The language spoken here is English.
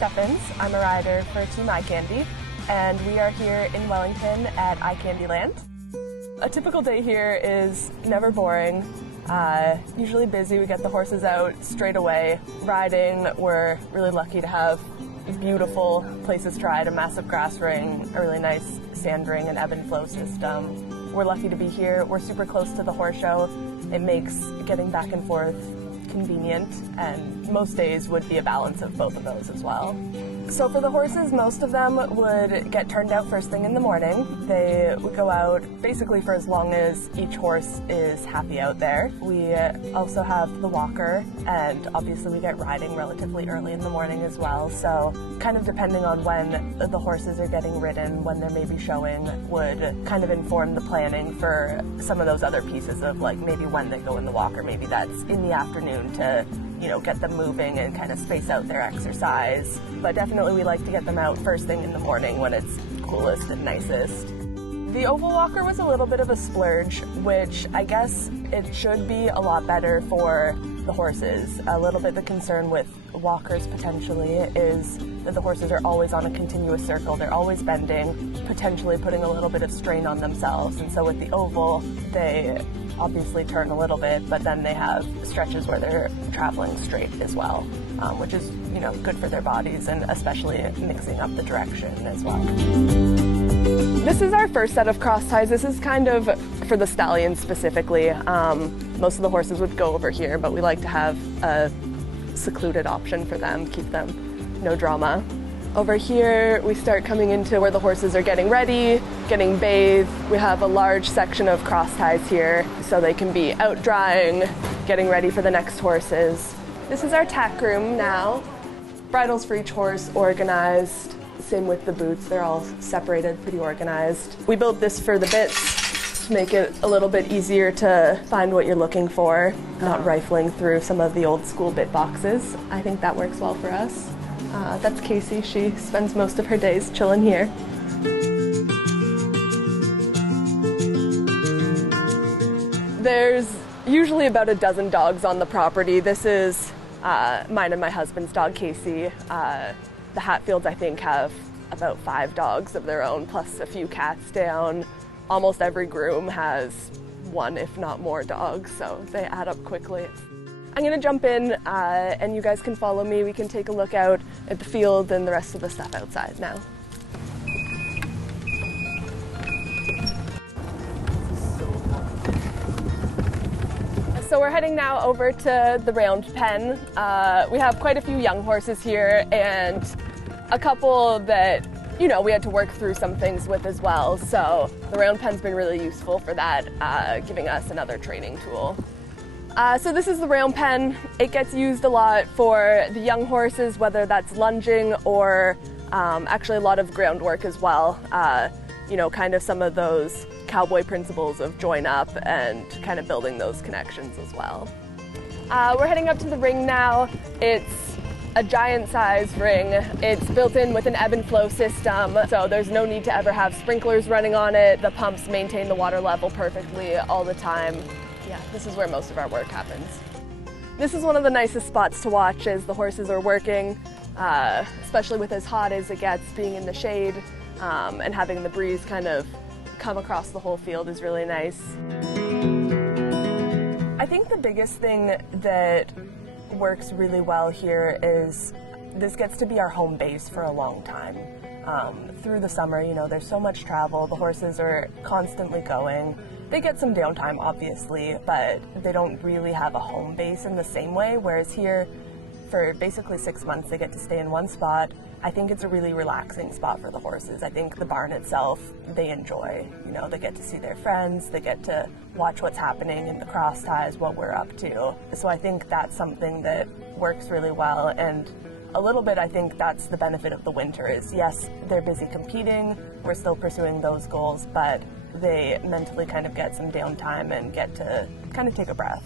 Stephens. I'm a rider for Team Eye Candy, and we are here in Wellington at Eye Candy Land. A typical day here is never boring, usually busy. We get the horses out straight away. Riding, we're really lucky to have beautiful places to ride, a massive grass ring, a really nice sand ring and ebb and flow system. We're lucky to be here. We're super close to the horse show. It makes getting back and forth convenient, and most days would be a balance of both of those as well. So for the horses, most of them would get turned out first thing in the morning. They would go out basically for as long as each horse is happy out there. We also have the walker, and obviously we get riding relatively early in the morning as well. So kind of depending on when the horses are getting ridden, when they're maybe showing, would kind of inform the planning for some of those other pieces of like maybe when they go in the walker. Maybe that's in the afternoon to, you know, get them moving and kind of space out their exercise. But definitely we like to get them out first thing in the morning when it's coolest and nicest. The oval walker was a little bit of a splurge, which I guess it should be a lot better for the horses. A little bit the concern with walkers potentially is that the horses are always on a continuous circle. They're always bending, potentially putting a little bit of strain on themselves. And so with the oval, they obviously turn a little bit, but then they have stretches where they're traveling straight as well, which is, you know, good for their bodies and especially mixing up the direction as well. This is our first set of cross ties. This is kind of for the stallions specifically. Most of the horses would go over here, but we like to have a secluded option for them, keep them no drama. Over here, we start coming into where the horses are getting ready, getting bathed. We have a large section of cross ties here, so they can be out drying, getting ready for the next horses. This is our tack room now. Bridles for each horse, organized. Same with the boots, they're all separated, pretty organized. We built this for the bits to make it a little bit easier to find what you're looking for, not rifling through some of the old school bit boxes. I think that works well for us. That's Casey. She spends most of her days chilling here. There's usually about a dozen dogs on the property. This is mine and my husband's dog, Casey. The Hatfields, I think, have about 5 dogs of their own, plus a few cats down. Almost every groom has 1, if not more, dogs, so they add up quickly. I'm going to jump in and you guys can follow me. We can take a look out at the field and the rest of the stuff outside now. So we're heading now over to the round pen. We have quite a few young horses here and a couple that, you know, we had to work through some things with as well. So the round pen's been really useful for that, giving us another training tool. So this is the round pen. It gets used a lot for the young horses, whether that's lunging or actually a lot of groundwork as well. You know, kind of some of those cowboy principles of join up and kind of building those connections as well. We're heading up to the ring now. It's a giant size ring. It's built in with an ebb and flow system, so there's no need to ever have sprinklers running on it. The pumps maintain the water level perfectly all the time. Yeah, this is where most of our work happens. This is one of the nicest spots to watch as the horses are working, especially with as hot as it gets, being in the shade and having the breeze kind of come across the whole field is really nice. I think the biggest thing that works really well here is this gets to be our home base for a long time. Through the summer, you know, there's so much travel, the horses are constantly going. They get some downtime, obviously, but they don't really have a home base in the same way, whereas here, for basically 6 months, they get to stay in one spot. I think it's a really relaxing spot for the horses. I think the barn itself, they enjoy. You know, they get to see their friends, they get to watch what's happening in the cross ties, what we're up to. So I think that's something that works really well, and a little bit I think that's the benefit of the winter is, yes, they're busy competing, we're still pursuing those goals, but they mentally kind of get some downtime and get to kind of take a breath.